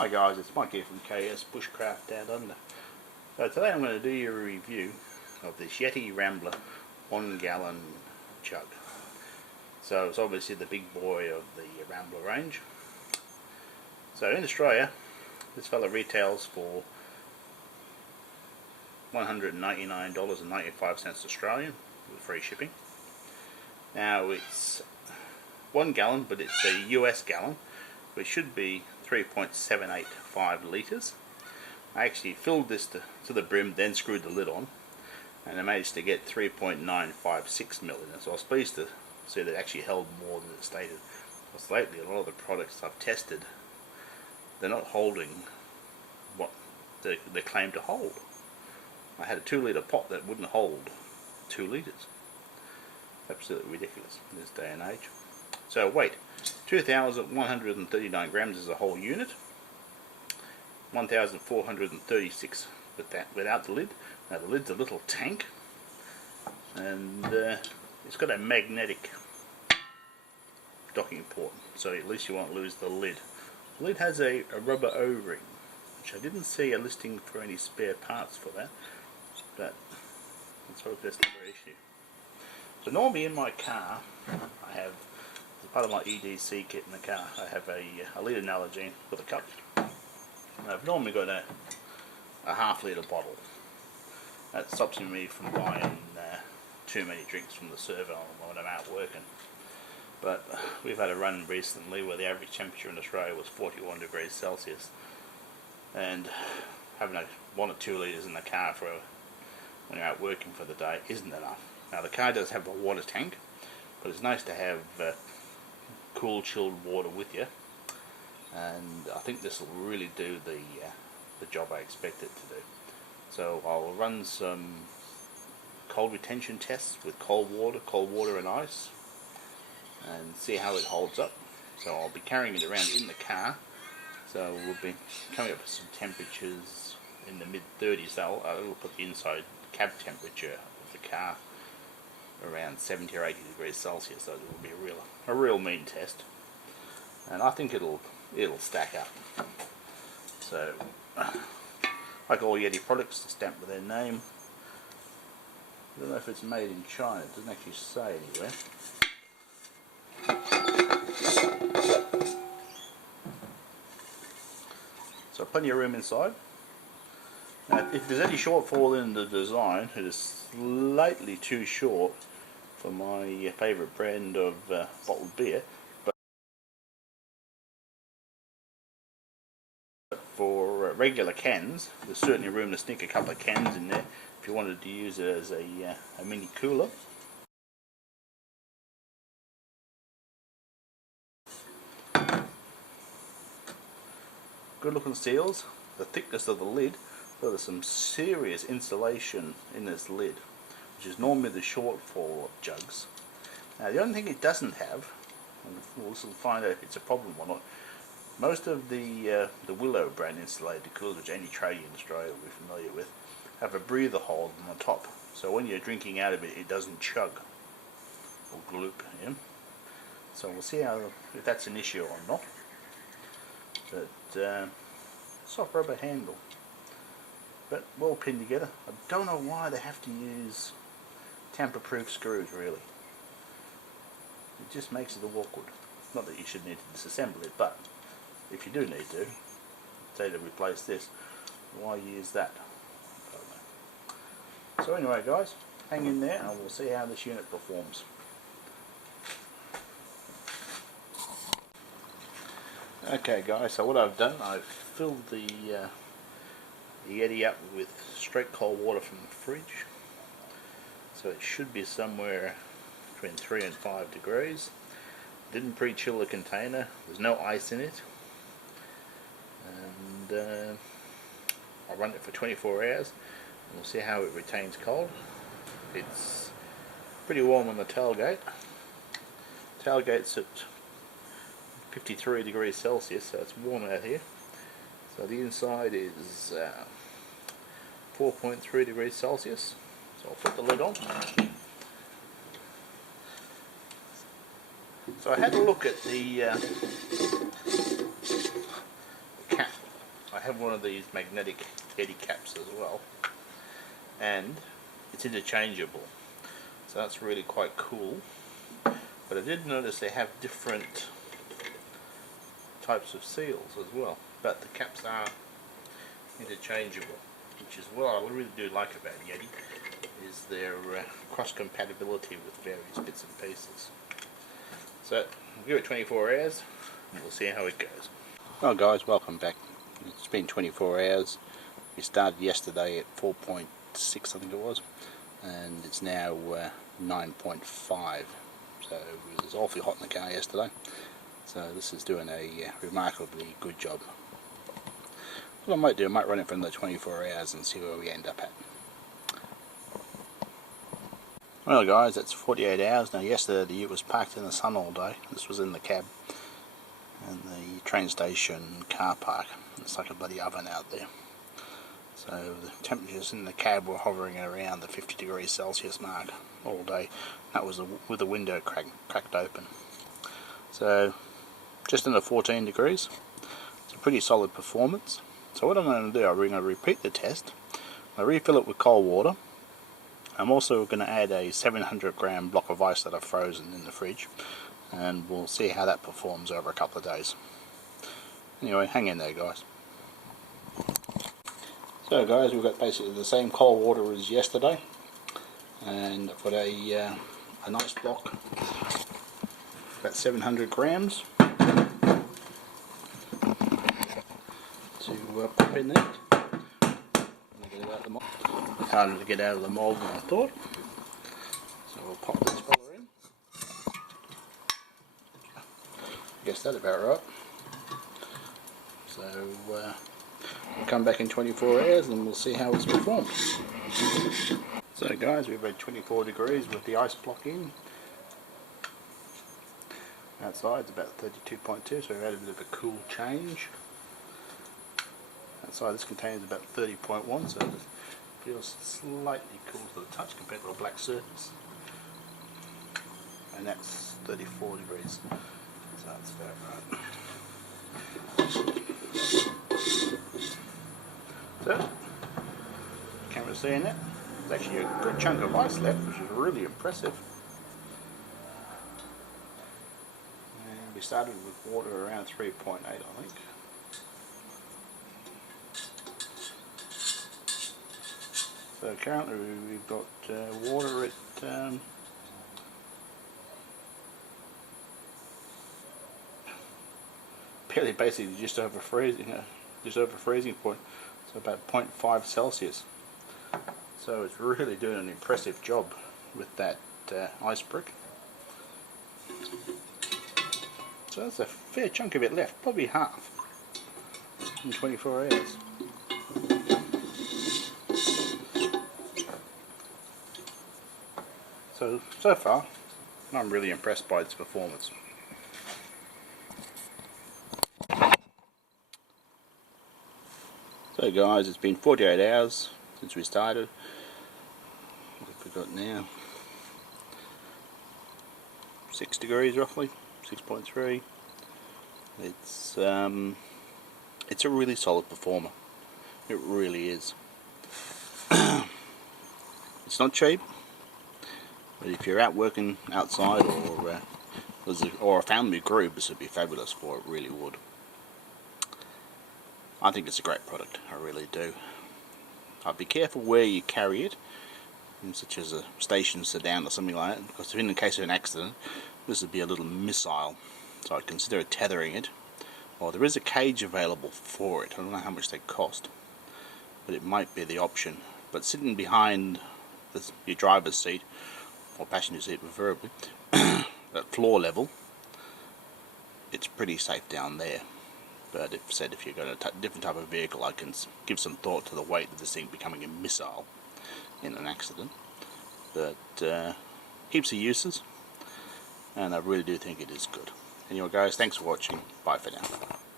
Hi guys, it's Mike here from KS Bushcraft Down Under. So today I'm going to do you a review of this YETI Rambler 1 gallon jug. So it's obviously the big boy of the Rambler range. So in Australia, this fella retails for $199.95 Australian with free shipping. Now it's 1 gallon, but it's a US gallon, which should be 3.785 litres. I actually filled this to the brim, then screwed the lid on, and I managed to get 3.956 mil in it. So I was pleased to see that it actually held more than it stated. Because lately a lot of the products I've tested, they're not holding what they claim to hold. I had a 2 litre pot that wouldn't hold 2 litres. Absolutely ridiculous in this day and age. So weight, 2,139 grams is a whole unit, 1,436 without the lid. Now the lid's a little tank, and it's got a magnetic docking port, so at least you won't lose the lid. The lid has a rubber O-ring, which I didn't see a listing for any spare parts for that, but let's hope that's not an issue. So normally in my car, I have, as part of my EDC kit in the car, I have a litre Nalgene with a cup. And I've normally got a half litre bottle. That stops me from buying too many drinks from the servo when I'm out working. But we've had a run recently where the average temperature in Australia was 41 degrees Celsius. And having 1 or 2 litres in the car for when you're out working for the day isn't enough. Now the car does have a water tank, but it's nice to have cool, chilled water with you, and I think this will really do the job I expect it to do. So I'll run some cold retention tests with cold water and ice, and see how it holds up. So I'll be carrying it around in the car, so we'll be coming up with some temperatures in the mid-30s. I'll put the inside cab temperature of the car around 70 or 80 degrees Celsius, so it will be a real mean test, and I think it'll stack up. So like all YETI products, stamped with their name. I don't know if it's made in China, it doesn't actually say anywhere. So plenty of room inside. Now, if there's any shortfall in the design, it is slightly too short for my favourite brand of bottled beer, but for regular cans, there's certainly room to sneak a couple of cans in there if you wanted to use it as a mini cooler. Good looking seals, the thickness of the lid, so there's some serious insulation in this lid, which is normally the shortfall of jugs. Now the only thing it doesn't have, and we'll find out if it's a problem or not, most of the Willow brand insulated coolers, which any tradie in Australia will be familiar with, have a breather hole on the top, so when you're drinking out of it, it doesn't chug or gloop. Yeah? So we'll see if that's an issue or not. But soft rubber handle, but well pinned together. I don't know why they have to use tamper-proof screws, really. It just makes it awkward. Not that you should need to disassemble it, but if you do need to, say to replace this, why use that? I don't know. So anyway guys, hang in there and we'll see how this unit performs. Okay guys, so what I've done, I've filled the YETI up with straight cold water from the fridge. So it should be somewhere between 3 and 5 degrees. Didn't pre-chill the container, there's no ice in it. And I'll run it for 24 hours and we'll see how it retains cold. It's pretty warm on the tailgate. Tailgate's at 53 degrees Celsius, so it's warm out here. So the inside is 4.3 degrees Celsius. So I'll put the lid on. So I had a look at the I have one of these magnetic YETI caps as well, and it's interchangeable, so that's really quite cool. But I did notice they have different types of seals as well, but the caps are interchangeable, which is what I really do like about YETI, is their cross compatibility with various bits and pieces. So we'll give it 24 hours and we'll see how it goes. Well guys, welcome back. It's been 24 hours. We started yesterday at 4.6 I think it was, and it's now 9.5, so it was awfully hot in the car yesterday, so this is doing a remarkably good job. What I might do, I might run it for another 24 hours and see where we end up at. Well guys, that's 48 hours. Now yesterday the ute was parked in the sun all day. This was in the cab and the train station car park. It's like a bloody oven out there. So the temperatures in the cab were hovering around the 50 degrees Celsius mark all day. That was with the window cracked open. So just under 14 degrees. It's a pretty solid performance. So what I'm going to do, I'm going to repeat the test. I refill it with cold water. I'm also going to add a 700 gram block of ice that I've frozen in the fridge, and we'll see how that performs over a couple of days. Anyway, hang in there guys. So guys, we've got basically the same cold water as yesterday, and I've got a nice block, about 700 grams to pop in there. Harder to get out of the mould than I thought, so we'll pop this fella in. I guess that's about right. So we'll come back in 24 hours and we'll see how it's performed. So guys, we've had 24 degrees with the ice block in. Outside it's about 32.2, so we've had a bit of a cool change. Outside this contains about 30.1, so it feels slightly cool to the touch compared to a black surface. And that's 34 degrees, so that's about right. So, camera's seeing that. There's actually a good chunk of ice left, which is really impressive. And we started with water around 3.8 I think. So currently we've got water at barely basically just over freezing point, so about 0.5 Celsius. So it's really doing an impressive job with that ice brick. So that's a fair chunk of it left, probably half in 24 hours. So far, I'm really impressed by its performance. So guys, it's been 48 hours since we started. What have we got now? 6 degrees roughly, 6.3. It's a really solid performer. It really is. It's not cheap. But if you're out working outside or a family group, this would be fabulous for it, really would. I think it's a great product, I really do. I'd be careful where you carry it, such as a station sedan or something like that, because if in the case of an accident, this would be a little missile. So I'd consider tethering it. Well, there is a cage available for it. I don't know how much they cost, but it might be the option. But sitting behind your driver's seat, or passenger seat preferably, at floor level, it's pretty safe down there. But if you're going to a different type of vehicle, I can give some thought to the weight of this thing becoming a missile in an accident. But heaps of uses, and I really do think it is good. Anyway guys, thanks for watching. Bye for now.